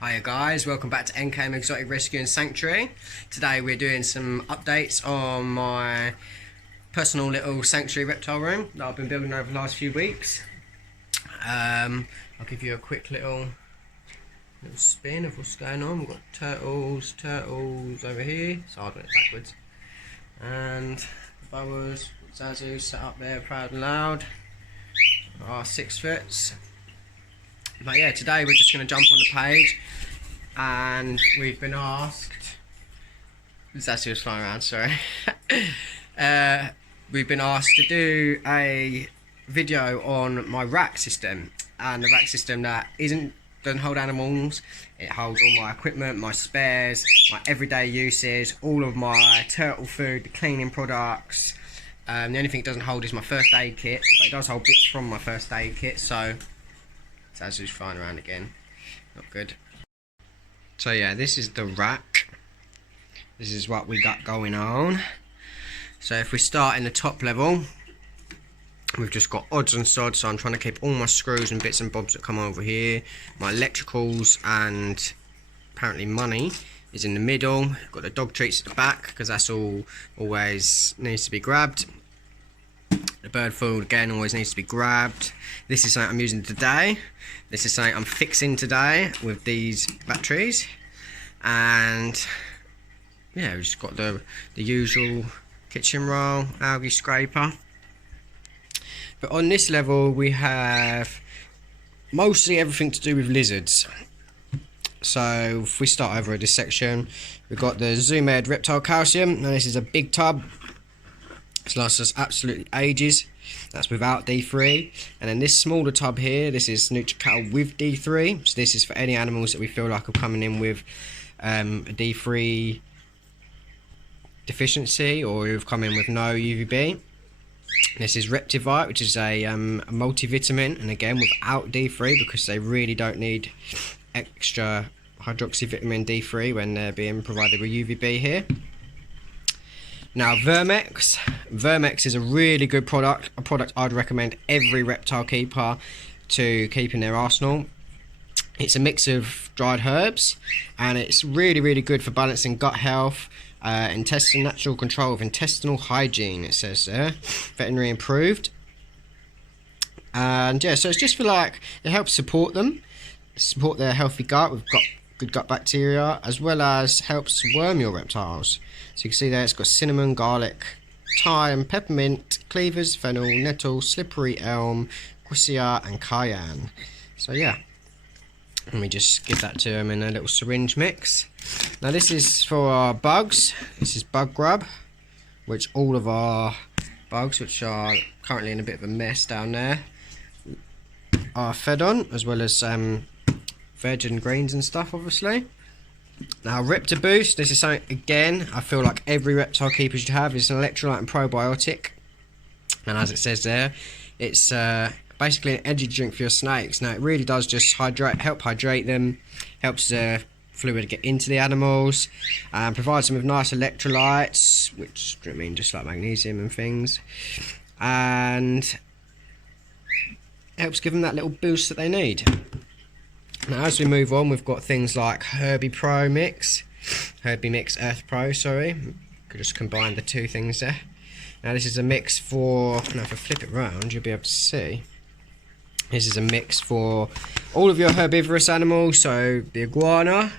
Hiya guys, welcome back to NKM Exotic Rescue and Sanctuary. Today we're doing some updates on my personal little sanctuary reptile room that I've been building over the last few weeks. I'll give you a quick little spin of what's going on. We've got turtles over here, so I'll do it backwards. And the boas, Zazu set up there proud and loud, our 6 foots. But yeah, today we're just going to jump on the page, and we've been asked. Zazu was flying around, sorry. We've been asked to do a video on my rack system, and the rack system that doesn't hold animals. It holds all my equipment, my spares, my everyday uses, all of my turtle food, the cleaning products. The only thing it doesn't hold is my first aid kit, but it does hold bits from my first aid kit, so Zazu's flying around again. Not good. So yeah, this is the rack. This is what we got going on. So if we start in the top level, we've just got odds and sods, so I'm trying to keep all my screws and bits and bobs that come over here. My electricals and apparently money is in the middle. Got the dog treats at the back, because that's all always needs to be grabbed. The bird food again always needs to be grabbed. This is something I'm using today. This is something I'm fixing today with these batteries. And yeah, we've just got the usual kitchen roll, algae scraper. But on this level we have mostly everything to do with lizards. So if we start over at this section, we've got the Zoom Ed Reptile Calcium. Now this is a big tub. This lasts us absolutely ages. That's without D3. And then this smaller tub here, this is NutriCal with D3. So this is for any animals that we feel like are coming in with a D3 deficiency, or who've come in with no UVB. This is Reptivite, which is a multivitamin, and again without D3, because they really don't need extra hydroxyvitamin D3 when they're being provided with UVB here. Now Vermex. Vermex is a really good product, a product I'd recommend every reptile keeper to keep in their arsenal. It's a mix of dried herbs, and it's really good for balancing gut health, natural control of intestinal hygiene, it says there, veterinary improved. And yeah, so it's just for like, it helps support their healthy gut. We've got good gut bacteria, as well as helps worm your reptiles. So you can see there it's got cinnamon, garlic, thyme, peppermint, cleavers, fennel, nettle, slippery elm, quassia and cayenne. So yeah, and we just give that to them in a little syringe mix. Now this is for our bugs. This is bug grub, which all of our bugs, which are currently in a bit of a mess down there, are fed on, as well as veg and greens and stuff, obviously. Now Reptiboost, this is something again I feel like every reptile keeper should have. It's an electrolyte and probiotic, and as it says there, it's basically an energy drink for your snakes. Now it really does just help hydrate them, helps fluid get into the animals, and provides them with nice electrolytes, which I mean just like magnesium and things, and helps give them that little boost that they need. Now as we move on, we've got things like Herbie Mix Earth Pro, sorry. Could just combine the two things there. Now this is a mix for, now if I flip it around you'll be able to see. This is a mix for all of your herbivorous animals, so the iguana,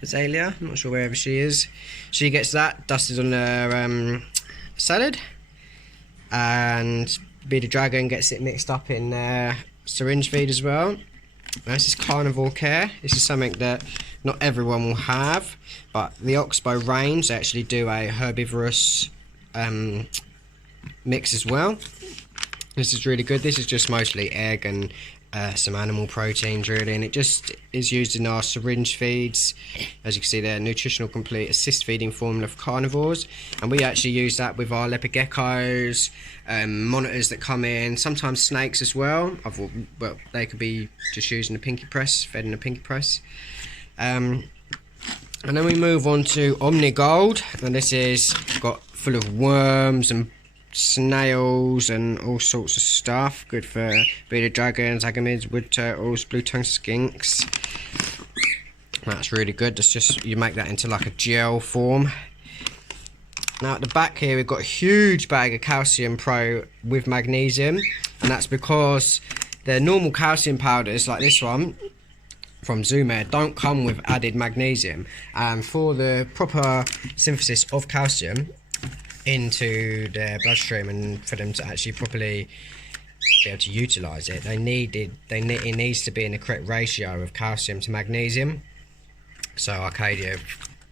Azalea, I'm not sure wherever she is. She gets that dusted on her salad, and Bearded Dragon gets it mixed up in syringe feed as well. Now, this is Carnivore Care. This is something that not everyone will have, but the Oxbow range, they actually do a herbivorous mix as well. This is really good. This is just mostly egg and some animal proteins really, and it just is used in our syringe feeds. As you can see there, nutritional complete assist feeding formula for carnivores, and we actually use that with our leopard geckos, monitors that come in, sometimes snakes as well. Well, they could be just using a pinky press, fed in a pinky press. And then we move on to Omni Gold, and this is got full of worms and snails and all sorts of stuff. Good for bearded dragons, agamids, wood turtles, blue-tongued skinks. That's really good. That's just, you make that into like a gel form. Now at the back here we've got a huge bag of Calcium Pro with magnesium, and that's because the normal calcium powders like this one from Zoom Air don't come with added magnesium, and for the proper synthesis of calcium into their bloodstream and for them to actually properly be able to utilise it, it needs to be in the correct ratio of calcium to magnesium. So Arcadia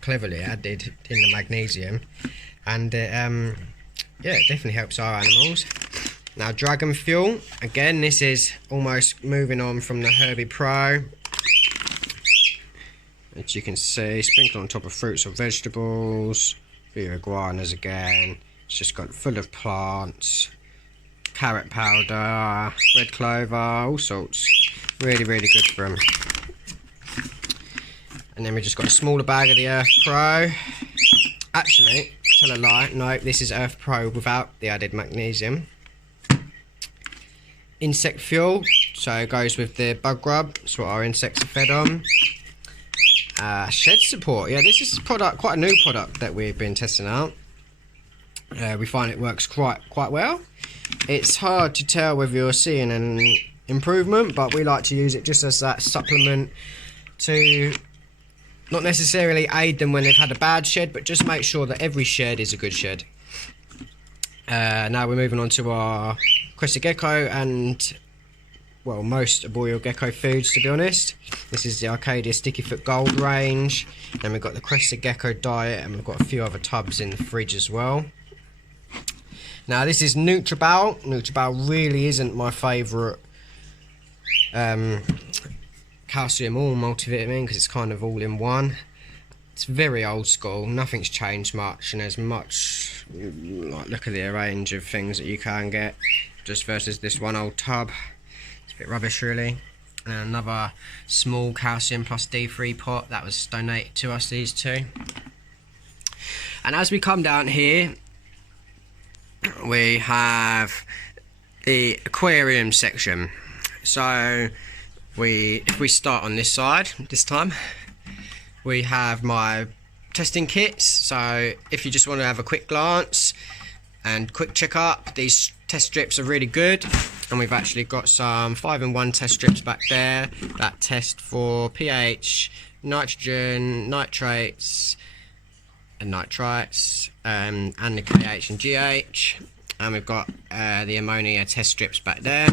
cleverly added in the magnesium, and it definitely helps our animals. Now Dragon Fuel, again this is almost moving on from the Herbie Pro. As you can see, sprinkled on top of fruits or vegetables. For your iguanas again, it's just got full of plants, carrot powder, red clover, all sorts. Really good for them. And then we just got a smaller bag of the Earth Pro. Actually, tell a lie, no, this is Earth Pro without the added magnesium. Insect Fuel, so it goes with the bug rub, that's what our insects are fed on. Shed Support, yeah, this is a product, quite a new product that we've been testing out. We find it works quite well. It's hard to tell whether you're seeing an improvement, but we like to use it just as that supplement to not necessarily aid them when they've had a bad shed, but just make sure that every shed is a good shed. Now we're moving on to our crested gecko and, well, most arboreal gecko foods, to be honest. This is the Arcadia Sticky Foot Gold range. Then we've got the crested gecko diet, and we've got a few other tubs in the fridge as well. Now this is Nutribal. Nutribal really isn't my favourite calcium or multivitamin because it's kind of all in one. It's very old school, nothing's changed much, and there's much, like, look at the range of things that you can get just versus this one old tub. It's a bit rubbish really. And another small calcium plus D3 pot that was donated to us, these two. And as we come down here, we have the aquarium section. So if we start on this side this time, we have my testing kits. So if you just want to have a quick glance and quick check up, these test strips are really good, and we've actually got some 5-in-1 test strips back there that test for pH, nitrogen, nitrates and nitrites, and the KH and GH, and we've got the ammonia test strips back there.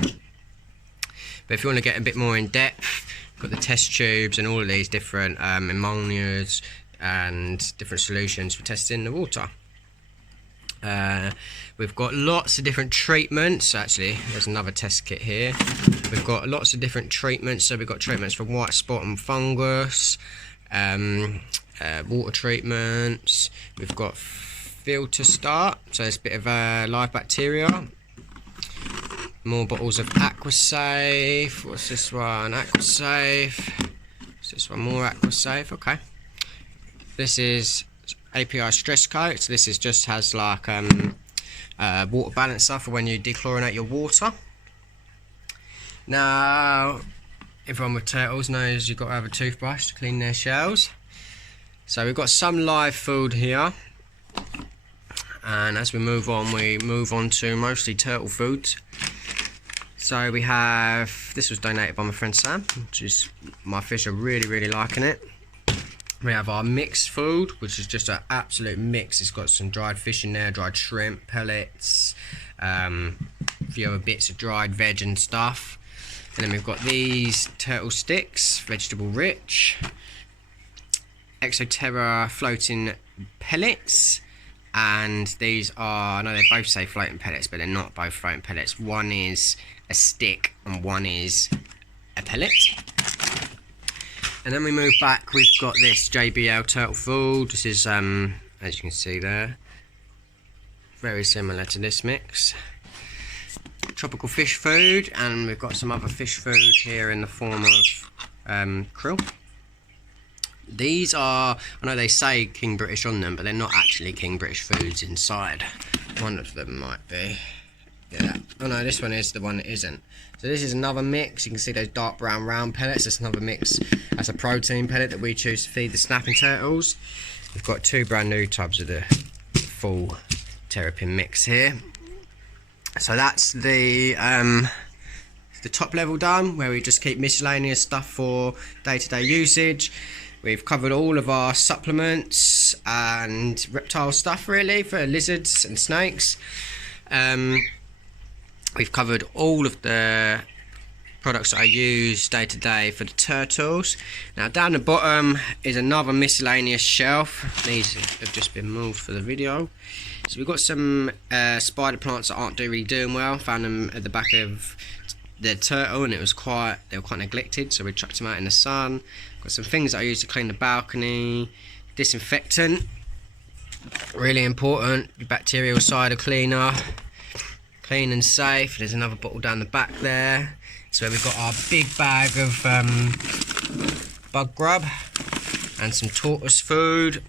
But if you want to get a bit more in depth, we've got the test tubes and all of these different ammonias and different solutions for testing the water. We've got lots of different treatments. Actually, there's another test kit here. We've got lots of different treatments. So we've got treatments for white spot and fungus, water treatments. We've got filter start, so there's a bit of live bacteria. More bottles of AquaSafe. What's this one? AquaSafe. What's this one? More AquaSafe. Okay. This is API stress coat. So this is just has like water balancer for when you dechlorinate your water. Now, everyone with turtles knows you've got to have a toothbrush to clean their shells. So we've got some live food here. And as we move on to mostly turtle foods. So we have, this was donated by my friend Sam, which is, my fish are really liking it. We have our mixed food, which is just an absolute mix. It's got some dried fish in there, dried shrimp, pellets, a few other bits of dried veg and stuff. And then we've got these turtle sticks, vegetable rich, Exoterra floating pellets. And these are, I know they both say floating pellets, but they're not both floating pellets. One is a stick and one is a pellet. And then we move back, we've got this JBL turtle food. This is, as you can see there, very similar to this mix. Tropical fish food, and we've got some other fish food here in the form of krill. These are, I know they say King British on them, but they're not actually King British foods inside. One of them might be. Yeah. Oh no, this one is the one that isn't. So this is another mix. You can see those dark brown round pellets. That's another mix. That's a protein pellet that we choose to feed the snapping turtles. We've got 2 brand new tubs of the full terrapin mix here. So that's the top level done, where we just keep miscellaneous stuff for day-to-day usage. We've covered all of our supplements and reptile stuff really for lizards and snakes. We've covered all of the products that I use day to day for the turtles. Now down the bottom is another miscellaneous shelf. These have just been moved for the video. So we've got some spider plants that aren't really doing well. Found them at the back of the turtle and they were quite neglected, so we chucked them out in the sun. Got some things that I use to clean the balcony. Disinfectant, really important. Your bacterial cider cleaner. Clean and safe. There's another bottle down the back there. So we've got our big bag of bug grub and some tortoise food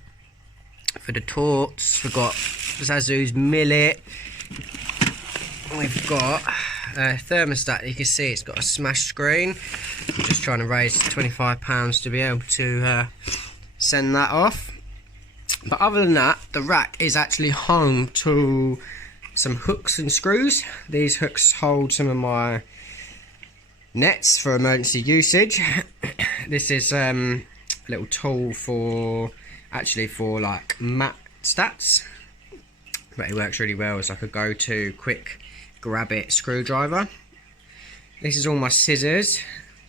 for the torts. We've got Zazu's millet. We've got a thermostat. You can see it's got a smash screen. I'm just trying to raise £25 to be able to send that off. But other than that, the rack is actually home to some hooks and screws. These hooks hold some of my nets for emergency usage. This is a little tool for like mat stats, but it works really well. It's like a go-to quick grab it screwdriver. This is all my scissors,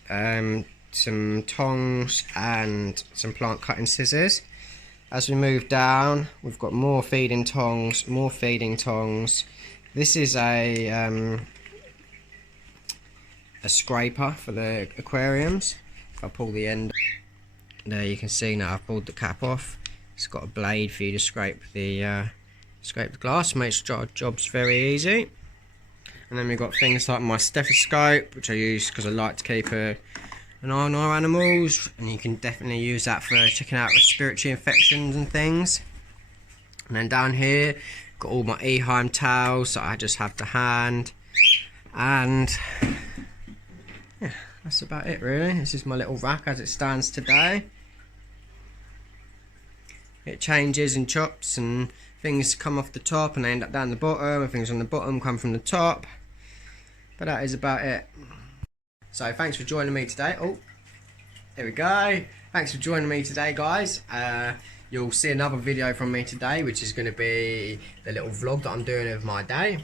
some tongs and some plant cutting scissors. As we move down, we've got more feeding tongs, more feeding tongs. This is a scraper for the aquariums. If I pull the end, there you can see now I've pulled the cap off. It's got a blade for you to scrape the glass, makes our jobs very easy. And then we've got things like my stethoscope, which I use because I like to keep an eye on our animals, and you can definitely use that for checking out respiratory infections and things. And then down here, got all my Eheim towels that I just have to hand, and yeah, that's about it really. This is my little rack as it stands today. It changes and chops, and things come off the top and they end up down the bottom, and things on the bottom come from the top. But that is about it. So thanks for joining me today. Oh, there we go. Thanks for joining me today, guys. You'll see another video from me today, which is going to be the little vlog that I'm doing of my day.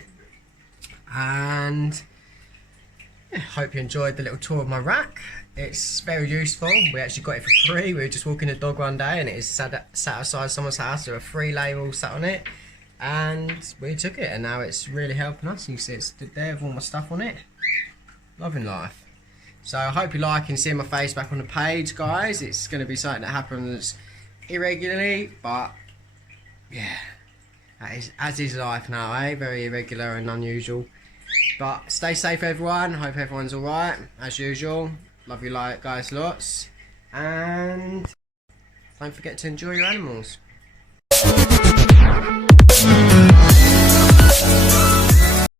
And yeah, hope you enjoyed the little tour of my rack. It's very useful. We actually got it for free. We were just walking the dog one day and it is sat outside someone's house. There were 3 labels sat on it, and we took it, and now it's really helping us. You can see it's stood there with all my stuff on it. Loving life. So I hope you like and see my face back on the page, guys. It's going to be something that happens irregularly, but yeah, that is, as is life now, eh? Very irregular and unusual. But stay safe, everyone. Hope everyone's alright, as usual. Love you guys lots, and don't forget to enjoy your animals.